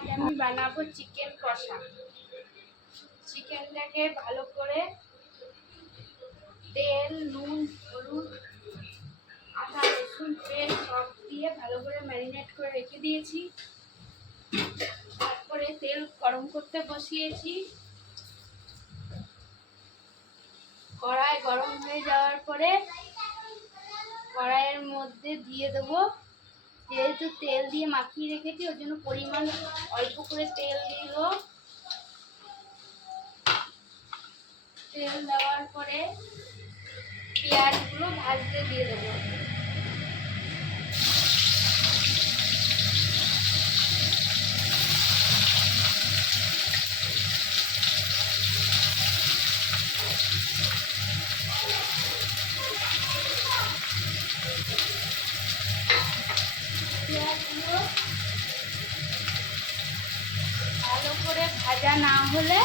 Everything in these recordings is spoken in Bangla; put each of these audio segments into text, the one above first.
আজ আমি বানাবো চিকেন কষা। চিকেনটাকে ভালো করে তেল, নুন, হলুদ, আদা, রসুন পেস্ট সব দিয়ে ভালো করে ম্যারিনেট করে রেখে দিয়েছি। তারপরে তেল গরম করতে বসিয়েছি। কড়াই গরম হয়ে যাওয়ার পরে কড়াইয়ের মধ্যে দিয়ে দেবো, যেহেতু তেল দিয়ে মাখিয়ে রেখেছি ওর জন্য পরিমাণ অল্প করে তেল দিব। তেল দেওয়ার পরে পেঁয়াজগুলো ভাজতে দিয়ে দেবো। পেঁয়াজগুলো ভালো করে ভাজা না হলে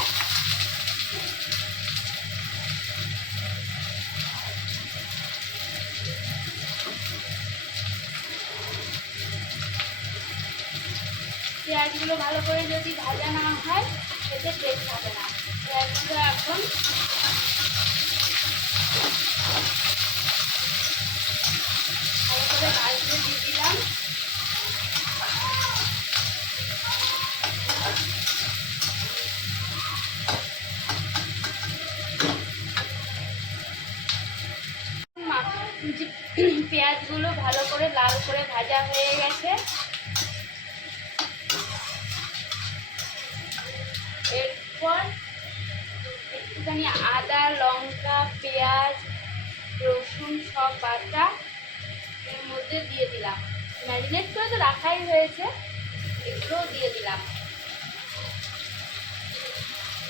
পেঁয়াজগুলো ভালো করে যদি ভাজা না হয় সেটা টেস্ট হবে না। পেঁয়াজগুলো এখন ভালো করে ভাজতে দিয়ে দিলাম। পেঁয়াজগুলো ভালো করে লাল করে ভাজা হয়ে গেছে। এরপর একটুখানি আদা, লঙ্কা, পেঁয়াজ, রসুন সব বাটা এর মধ্যে দিয়ে দিলাম। ম্যারিনেট করে তো রাখাই হয়েছে, এগুলোও দিয়ে দিলাম।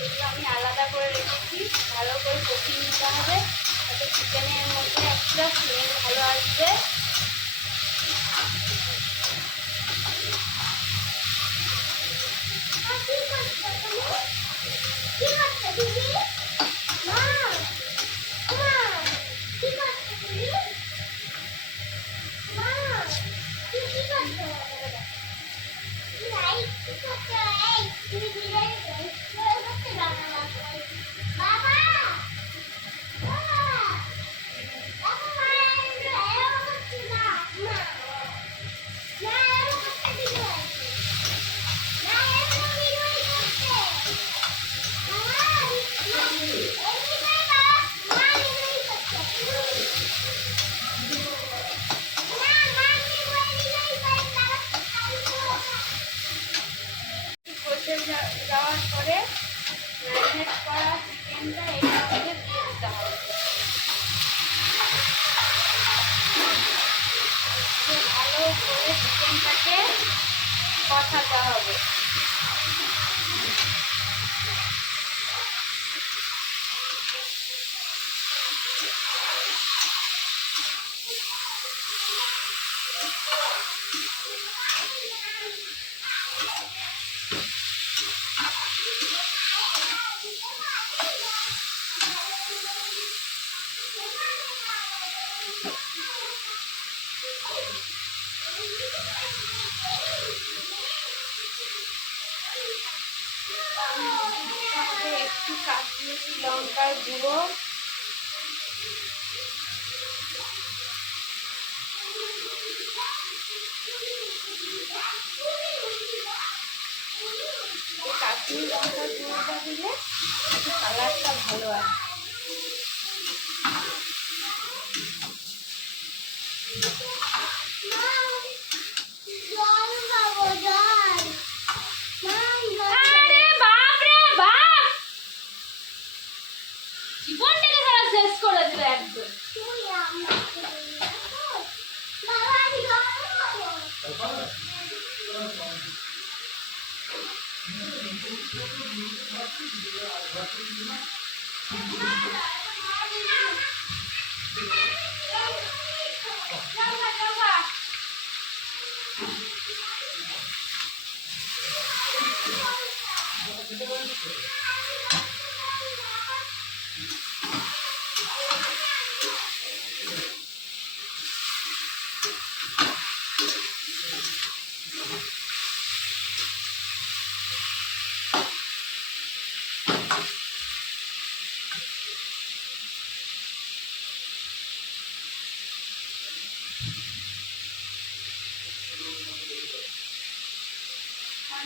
এগুলো আমি আলাদা করে রেখেছি, ভালো করে কষিয়ে নিতে হবে যাতে চিকেনের মধ্যে একটা স্মেল ভালো আসবে। যাওয়ার পরে ম্যারিনেট করা চিকেনটা এর মধ্যে দিয়ে দিতে হবে। ভালো করে চিকেনটাকে কষাতে হবে। একটু কাশ্মীরি লঙ্কার গুঁড়ো, কাশ্মীরি লঙ্কার গুঁড়োটা দিলে একটু কালারটা ভালো আসে। জীবনটাকে তারা শেষ করে দিল একদম।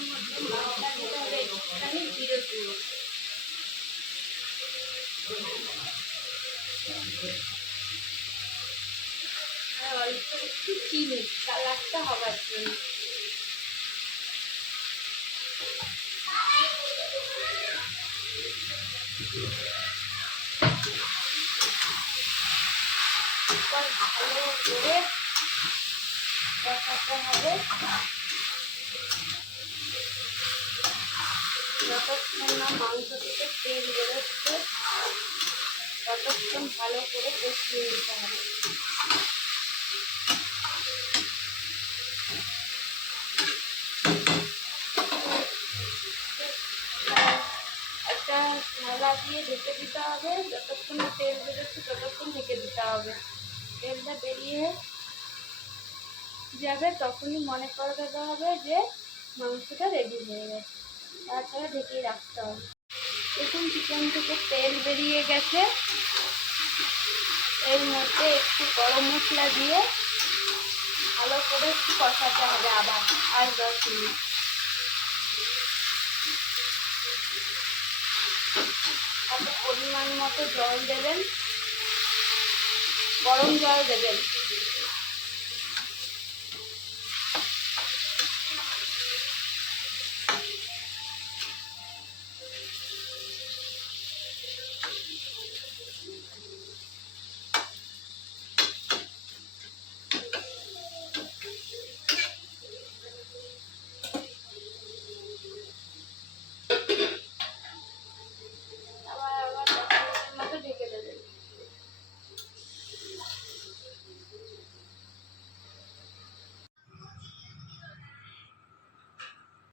মধ্যে মশলা দিতে হবে একটুখানি জিরে গুঁড়ো, আর অল্প একটু চিনি কালারটা হবার জন্য। ভালো করে কষাতে হবে যতক্ষণ না মাংস থেকে তেল বেরোচ্ছে ততক্ষণ ভালো করে কষিয়ে নিতে হবে। একটা ঢালা দিয়ে ঢেকে দিতে হবে, যতক্ষণ না তেল বেরোচ্ছে ততক্ষণ ঢেকে দিতে হবে। তেলটা বেরিয়ে যাবে তখনই মনে করে দিতে হবে যে মাংসটা রেডি হয়ে গেছে, তাছাড়া ঢেকেই রাখতে হবে। দেখুন চিকেন থেকে তেল বেরিয়ে গেছে, এর মধ্যে একটু গরম মশলা দিয়ে ভালো করে একটু কষাতে হবে আবার আর 10 মিনিট। তারপর পরিমাণ মতো জল দেবেন, গরম জল দেবেন।